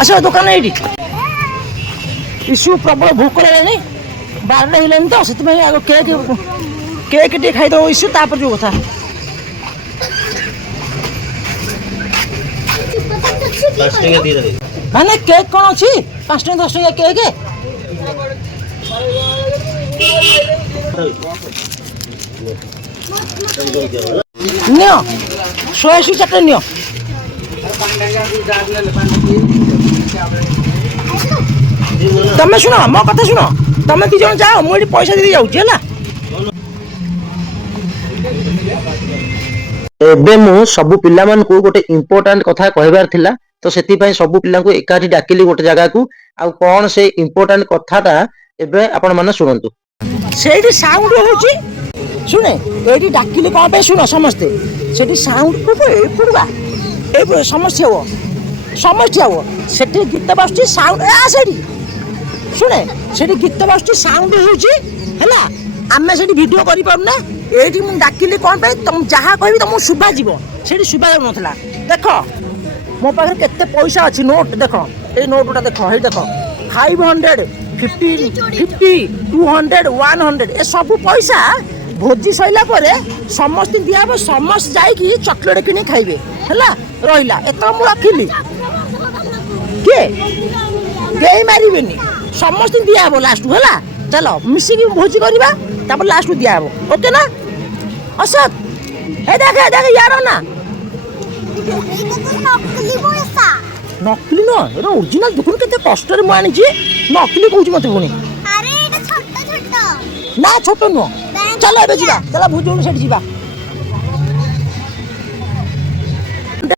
ଆସ ଦୋକାନ ଏଇଠି। ଇସୁ ପ୍ରବଳ ଭୋକ ଲାଗିଲାଣି, 12ଟା ହେଇଲାଣି ତ, ସେଥିପାଇଁ ଆଗ କେକ୍ ଟିକେ ଖାଇଦେବ ଇସୁ, ତାପରେ ଯୋଉ କଥା। ମାନେ କେକ୍ କ'ଣ ଅଛି? 5 ଟଙ୍କା 10 ଟଙ୍କା କେକ୍ ନିଅ, 180 4ଟା ନିଅ। ତମେ ଶୁଣ ମୋ କଥା ଶୁଣ, ତମେ 2 ଜଣ ଯାଅ, ମୁଁ ଏଠି ପଇସା ଦେଇ ଯାଉଛି ହେଲା। ଏବେ ମୁଁ ସବୁ ପିଲାମାନଙ୍କୁ ଗୋଟେ ଇମ୍ପୋର୍ଟାଣ୍ଟ କଥା କହିବାର ଥିଲା, ତ ସେଥିପାଇଁ ସବୁ ପିଲାଙ୍କୁ ଏକାଠି ଡାକିଲି ଗୋଟେ ଜାଗାକୁ। ଆଉ କ'ଣ ସେ ଇମ୍ପୋର୍ଟାଣ୍ଟ କଥାଟା ଏବେ ଆପଣ ମାନେ ଶୁଣନ୍ତୁ। ସେଇଠି ସାଉଣ୍ଡ ହଉଛି, ଶୁଣେ ଏଇଠି ଡାକିଲି କ'ଣ ପାଇଁ ଶୁଣ ସମସ୍ତେ। ସେଠି ସାଉଣ୍ଡ ଏଇ ସମସ୍ୟା ହବ ସେଠି ଗୀତ ବାଜୁଛି, ସାଉଣ୍ଡ ସେଠି ଶୁଣେ, ସେଠି ଗୀତ ବାଜୁଛି, ସାଉଣ୍ଡ ହଉଛି ହେଲା। ଆମେ ସେଠି ଭିଡ଼ିଓ କରିପାରୁନା। ଏଇଠି ମୁଁ ଡାକିଲି କ'ଣ ପାଇଁ, ତମେ ଯାହା କହିବି ତମକୁ ଶୁଭା ଯିବ, ସେଠି ଶୁଭା ଯାଉନଥିଲା। ଦେଖ ମୋ ପାଖରେ କେତେ ପଇସା ଅଛି, ନୋଟ୍ ଦେଖ, ଏଇ ନୋଟ୍ଟା ଦେଖ, ହେଇ ଦେଖ 500 50 50 200 100 ଏ ସବୁ ପଇସା ଭୋଜି ସରିଲା ପରେ ସମସ୍ତେ ଦିଆହବ। ସମସ୍ତେ ଯାଇକି ଚକୋଲେଟ୍ କିଣି ଖାଇବେ ହେଲା। ରହିଲା ଏତକ ମୁଁ ରଖିଲି, କିଏ କେହି ମାରିବେନି, ସମସ୍ତେ ଦିଆହବ ଲାଷ୍ଟକୁ ହେଲା। ଚାଲ ମିଶିକି ଭୋଜି କରିବା, ତାପରେ ଲାଷ୍ଟକୁ ଦିଆହବ, ଓକେ ନା? ଅଶୋକ ହେ ଦେଖ ୟାର ନା ନକଲି ନୁହଁ, ଏଇଟା ଅରିଜିନାଲ। ଦେଖୁନୁ କେତେ କଷ୍ଟରେ ମୁଁ ଆଣିଛି, ନକଲି କହୁଛି ମତେ ପୁଣି। ନା ଛୋଟ ନୁହଁ। ଚାଲ ଏବେ ଯିବା, ଚାଲ ଭୋଜି ସେଠି ଯିବା।